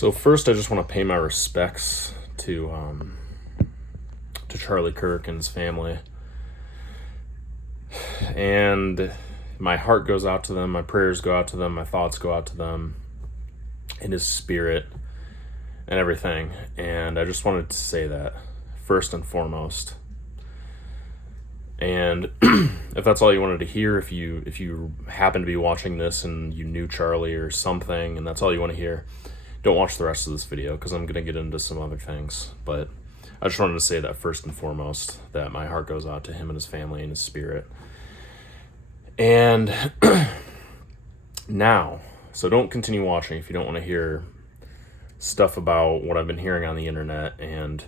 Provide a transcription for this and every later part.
So first, I just want to pay my respects to Charlie Kirk and his family, and my heart goes out to them. My prayers go out to them. My thoughts go out to them, in his spirit and everything. And I just wanted to say that first and foremost. And if that's all you wanted to hear, if you happen to be watching this and you knew Charlie or something, and that's all you want to hear, don't watch the rest of this video because I'm going to get into some other things. But I just wanted to say that first and foremost, that my heart goes out to him and his family and his spirit. And now, so don't continue watching if you don't want to hear stuff about what I've been hearing on the internet and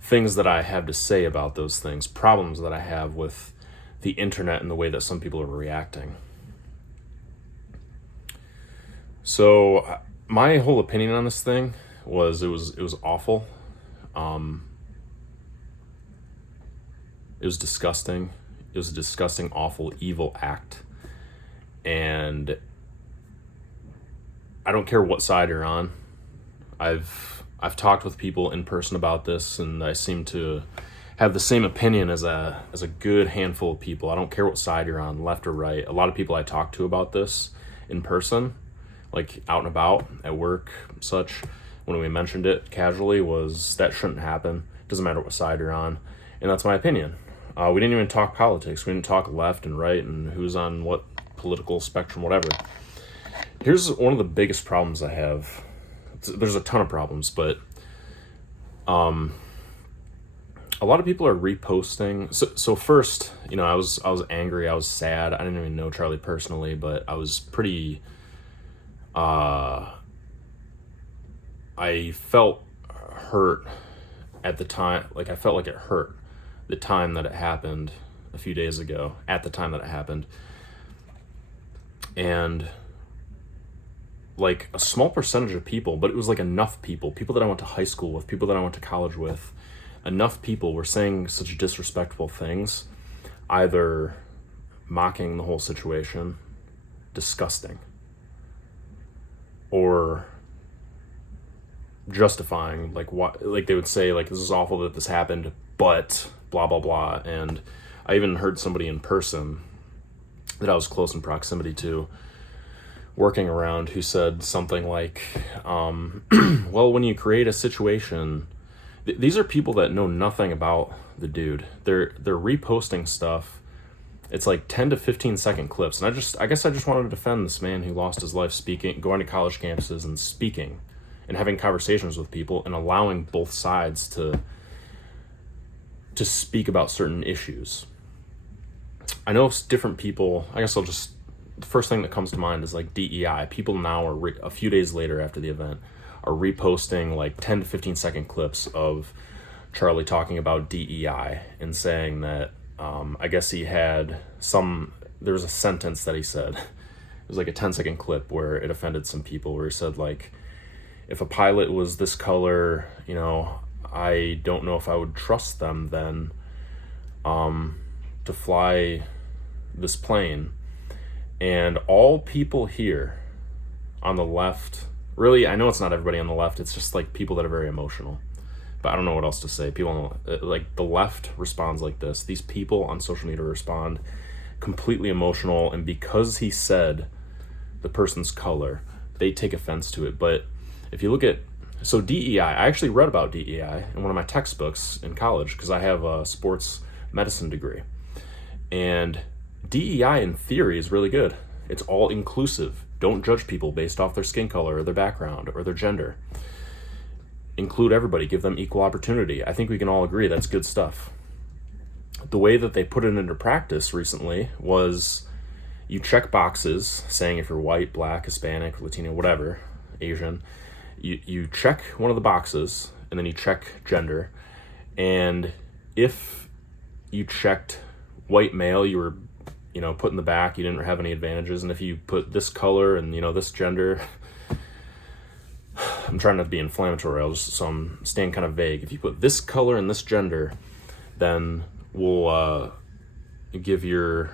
things that I have to say about those things, problems that I have with the internet and the way that some people are reacting. So my whole opinion on this thing was it was awful. It was disgusting. It was a disgusting, awful, evil act. And I don't care what side you're on. I've talked with people in person about this, and I seem to have the same opinion as a good handful of people. I don't care what side you're on, left or right. A lot of people I talk to about this in person, like out and about at work, such, when we mentioned it casually, was that shouldn't happen. Doesn't matter what side you're on, and that's my opinion. We didn't even talk politics. We didn't talk left and right and who's on what political spectrum, whatever. Here's one of the biggest problems I have. There's a ton of problems, but a lot of people are reposting. So first, I was angry. I was sad. I didn't even know Charlie personally, but I was pretty. I felt hurt at the time. Like, I felt like it hurt the time that it happened a few days ago. At the time that it happened, and like a small percentage of people, but it was like enough people that I went to high school with, people that I went to college with, enough people were saying such disrespectful things, either mocking the whole situation, disgusting, or justifying, like, what, like they would say, like, this is awful that this happened, but blah blah blah. And I even heard somebody in person that I was close in proximity to, working around, who said something like, well, when you create a situation, these are people that know nothing about the dude. They're reposting stuff. It's like 10 to 15 second clips. And I guess I just wanted to defend this man who lost his life speaking, going to college campuses and speaking and having conversations with people and allowing both sides to speak about certain issues. I know it's different people. I guess the first thing that comes to mind is like DEI. People now are a few days later after the event are reposting like 10 to 15 second clips of Charlie talking about DEI and saying that I guess he had there was a sentence that he said. It was like a 10-second clip where it offended some people, where he said, like, if a pilot was this color, I don't know if I would trust them then to fly this plane. And all people here on the left, really, I know it's not everybody on the left, it's just like people that are very emotional. But I don't know what else to say. People like the left responds like this. These people on social media respond completely emotional, and because he said the person's color, they take offense to it. But if you look at, so DEI, I actually read about DEI in one of my textbooks in college because I have a sports medicine degree. And DEI in theory is really good. It's all inclusive. Don't judge people based off their skin color or their background or their gender. Include everybody, give them equal opportunity. I think we can all agree that's good stuff. The way that they put it into practice recently was you check boxes saying if you're white, black, Hispanic, Latino, whatever, Asian, you check one of the boxes and then you check gender. And if you checked white male, you were put in the back, you didn't have any advantages. And if you put this color and this gender, I'm trying not to be inflammatory, so I'm staying kind of vague. If you put this color and this gender, then we'll give your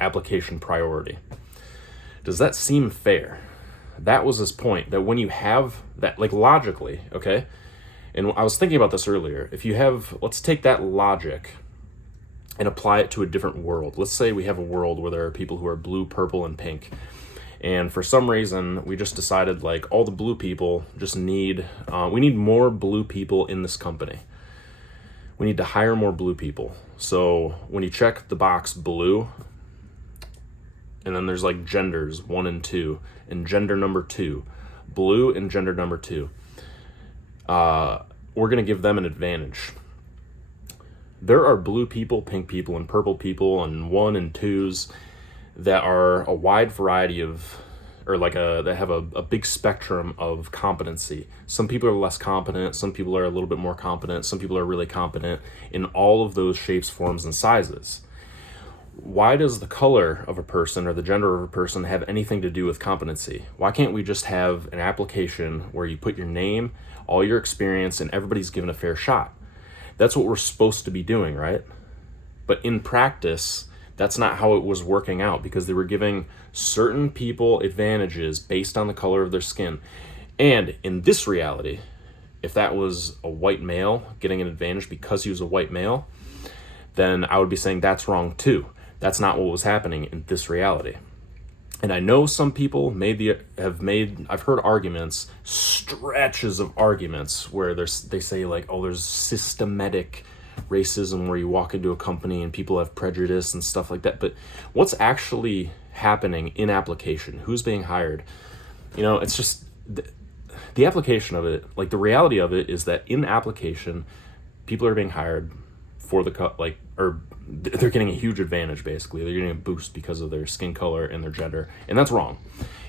application priority. Does that seem fair? that was his point, that when you have that, like logically, okay? And I was thinking about this earlier. If you have, let's take that logic and apply it to a different world. Let's say we have a world where there are people who are blue, purple, and pink. And for some reason, we just decided like all the blue people just need, we need more blue people in this company. We need to hire more blue people. So when you check the box blue, and then there's like genders 1 and 2, and gender number 2, blue and gender number 2, we're going to give them an advantage. There are blue people, pink people, and purple people, and 1 and 2s that are a wide variety of, or like they have a big spectrum of competency. Some people are less competent, some people are a little bit more competent, some people are really competent in all of those shapes, forms, and sizes. Why does the color of a person or the gender of a person have anything to do with competency? Why can't we just have an application where you put your name, all your experience, and everybody's given a fair shot? That's what we're supposed to be doing, right? But in practice, that's not how it was working out, because they were giving certain people advantages based on the color of their skin. And in this reality, if that was a white male getting an advantage because he was a white male, then I would be saying that's wrong too. That's not what was happening in this reality. And I know some people I've heard arguments, stretches of arguments, where they say like, oh, there's systematic racism where you walk into a company and people have prejudice and stuff like that. But what's actually happening in application? Who's being hired? It's just the application of it, like the reality of it is that in application, people are being hired for or they're getting a huge advantage, basically. They're getting a boost because of their skin color and their gender, and that's wrong.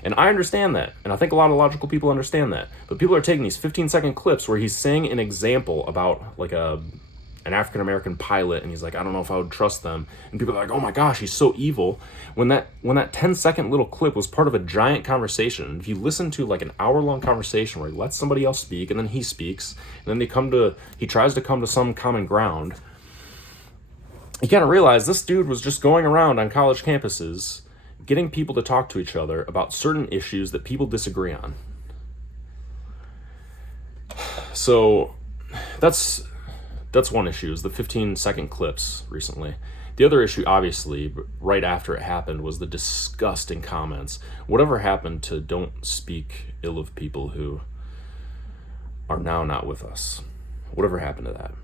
And I understand that, and I think a lot of logical people understand that. But people are taking these 15-second clips where he's saying an example about like an African-American pilot, and he's like, I don't know if I would trust them. And people are like, oh my gosh, he's so evil. When that 10-second little clip was part of a giant conversation. And if you listen to like an hour-long conversation where he lets somebody else speak, and then he speaks, and then he tries to come to some common ground, you gotta realize this dude was just going around on college campuses getting people to talk to each other about certain issues that people disagree on. So that's one issue, is the 15-second clips recently. The other issue, obviously, right after it happened, was the disgusting comments. Whatever happened to don't speak ill of people who are now not with us? Whatever happened to that?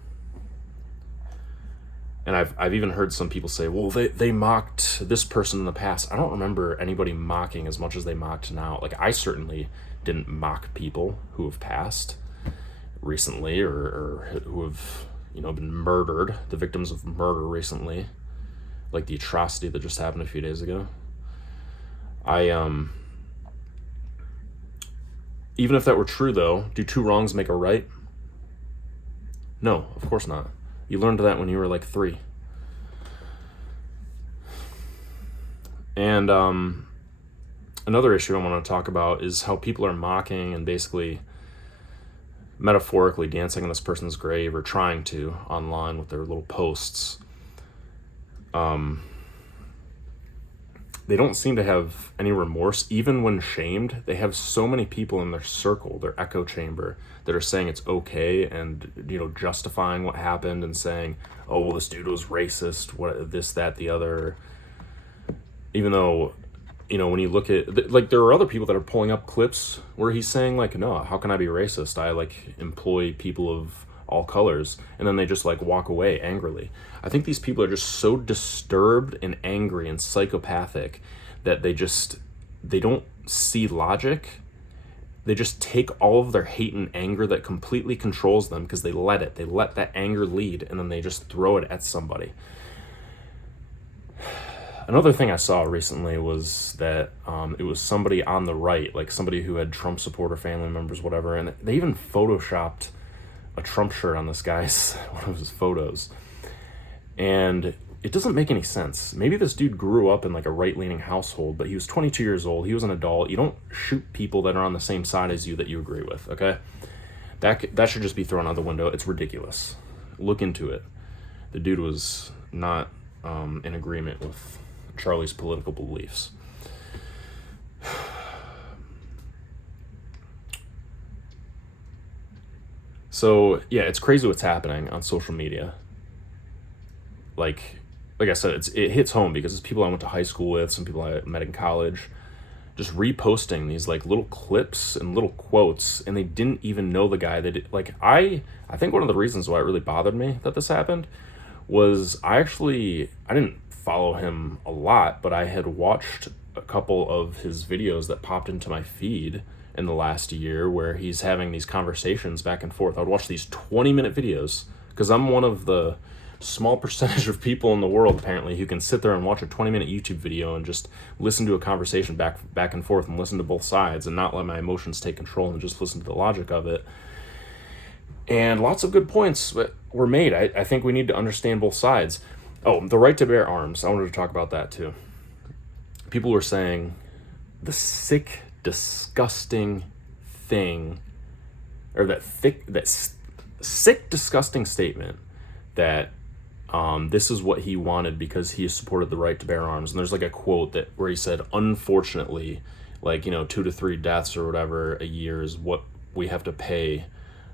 And I've even heard some people say, well, they mocked this person in the past. I don't remember anybody mocking as much as they mocked now. Like, I certainly didn't mock people who have passed recently or who have, been murdered, the victims of murder recently, like the atrocity that just happened a few days ago. Even if that were true, though, do 2 wrongs make a right? No, of course not. You learned that when you were like 3. And another issue I want to talk about is how people are mocking and basically metaphorically dancing on this person's grave, or trying to, online with their little posts. They don't seem to have any remorse, even when shamed. They have so many people in their circle, their echo chamber, that are saying it's okay and, justifying what happened and saying, oh, well, this dude was racist, what, this, that, the other. Even though, when you look at, like, there are other people that are pulling up clips where he's saying, like, no, how can I be racist? I, like, employ people of all colors. And then they just, like, walk away angrily. I think these people are just so disturbed and angry and psychopathic that they don't see logic. They just take all of their hate and anger that completely controls them, because they let that anger lead, and then they just throw it at somebody. Another thing I saw recently was that it was somebody on the right, like somebody who had Trump supporter family members, whatever, and they even photoshopped a Trump shirt on this guy's one of his photos. And it doesn't make any sense. Maybe this dude grew up in like a right-leaning household, but he was 22 years old. He was an adult. You don't shoot people that are on the same side as you that you agree with, okay? That should just be thrown out the window. It's ridiculous. Look into it. The dude was not in agreement with Charlie's political beliefs. So yeah, it's crazy what's happening on social media. Like like I said, it hits home because it's people I went to high school with, some people I met in college, just reposting these like little clips and little quotes, and they didn't even know the guy that like I think one of the reasons why it really bothered me that this happened was I didn't follow him a lot, but I had watched a couple of his videos that popped into my feed in the last year where he's having these conversations back and forth. I would watch these 20-minute videos because I'm one of the small percentage of people in the world apparently who can sit there and watch a 20-minute YouTube video and just listen to a conversation back and forth and listen to both sides and not let my emotions take control and just listen to the logic of it. And lots of good points were made. I think we need to understand both sides. Oh, the right to bear arms. I wanted to talk about that too. People were saying the sick, disgusting thing, or sick, disgusting statement that this is what he wanted because he supported the right to bear arms. And there's like a quote where he said, unfortunately, like, 2 to 3 deaths or whatever a year is what we have to pay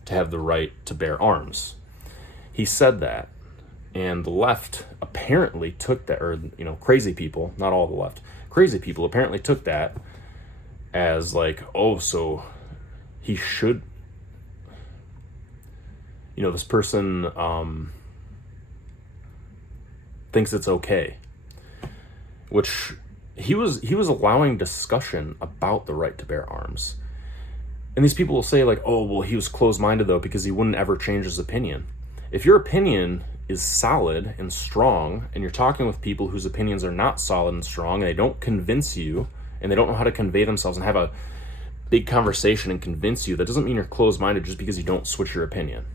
to have the right to bear arms. He said that, and the left apparently took that, or, crazy people, not all the left, crazy people apparently took that as like, oh, so he should, this person thinks it's okay, which he was allowing discussion about the right to bear arms. And these people will say like, oh, well, he was closed-minded though because he wouldn't ever change his opinion. If your opinion is solid and strong and you're talking with people whose opinions are not solid and strong and they don't convince you and they don't know how to convey themselves and have a big conversation and convince you, that doesn't mean you're closed-minded just because you don't switch your opinion.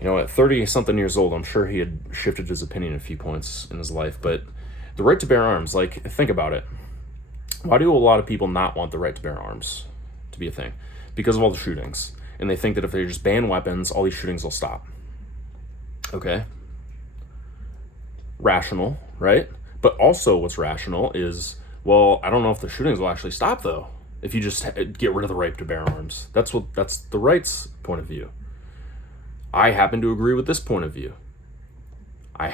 At 30-something years old, I'm sure he had shifted his opinion a few points in his life. But the right to bear arms, like, think about it. Why do a lot of people not want the right to bear arms to be a thing? Because of all the shootings. And they think that if they just ban weapons, all these shootings will stop. Okay. Rational, right? But also what's rational is, well, I don't know if the shootings will actually stop, though, if you just get rid of the right to bear arms. That's the right's point of view. I happen to agree with this point of view. I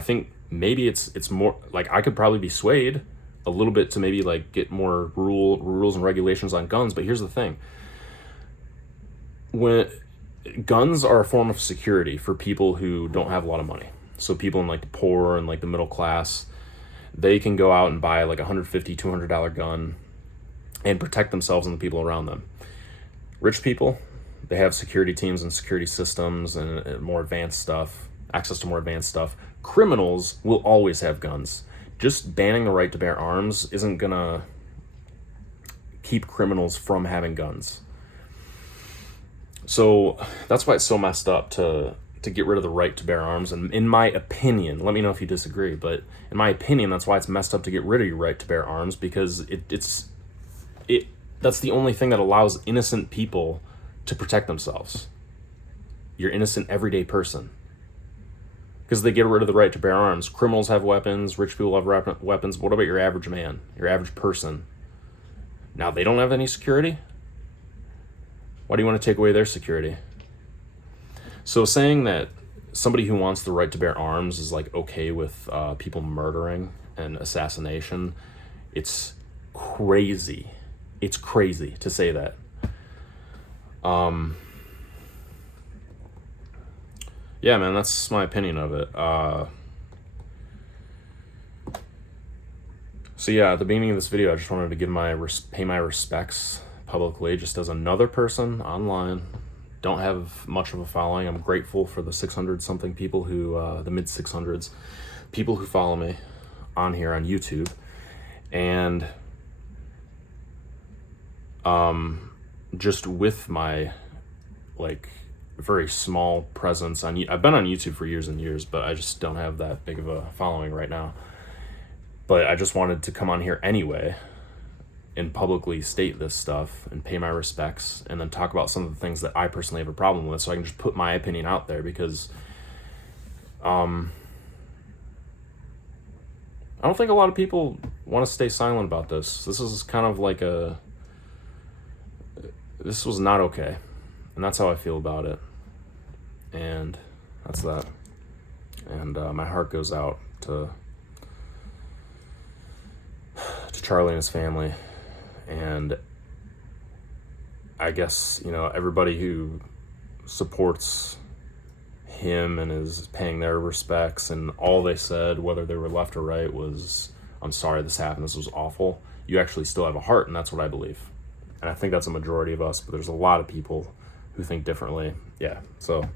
think maybe it's more like I could probably be swayed a little bit to maybe like get more rules and regulations on guns. But here's the thing. When guns are a form of security for people who don't have a lot of money. So people in like the poor and like the middle class, they can go out and buy like $150, $200 gun and protect themselves and the people around them. Rich people, they have security teams and security systems and more advanced stuff, access to more advanced stuff. Criminals will always have guns. Just banning the right to bear arms isn't gonna keep criminals from having guns. So that's why it's so messed up to get rid of the right to bear arms. And in my opinion, let me know if you disagree, but in my opinion, that's why it's messed up to get rid of your right to bear arms, because that's the only thing that allows innocent people to protect themselves. Your innocent everyday person. Because they get rid of the right to bear arms. Criminals have weapons, rich people have weapons. What about your average man, your average person? Now they don't have any security? Why do you want to take away their security? So saying that somebody who wants the right to bear arms is like okay with people murdering and assassination, it's crazy. It's crazy to say that. Yeah, man, that's my opinion of it. So yeah, at the beginning of this video, I just wanted to pay my respects publicly, just as another person online. Don't have much of a following. I'm grateful for the 600 something people who, the mid 600s, people who follow me on here on YouTube. And just with my like very small presence I've been on YouTube for years and years, but I just don't have that big of a following right now. But I just wanted to come on here anyway and publicly state this stuff and pay my respects and then talk about some of the things that I personally have a problem with, so I can just put my opinion out there, because I don't think a lot of people want to stay silent about this. This is kind of like this was not okay. And that's how I feel about it. And that's that. And my heart goes out to Charlie and his family. And I guess, everybody who supports him and is paying their respects, and all they said, whether they were left or right, was, I'm sorry this happened, this was awful. You actually still have a heart, and that's what I believe. And I think that's a majority of us, but there's a lot of people who think differently. Yeah, so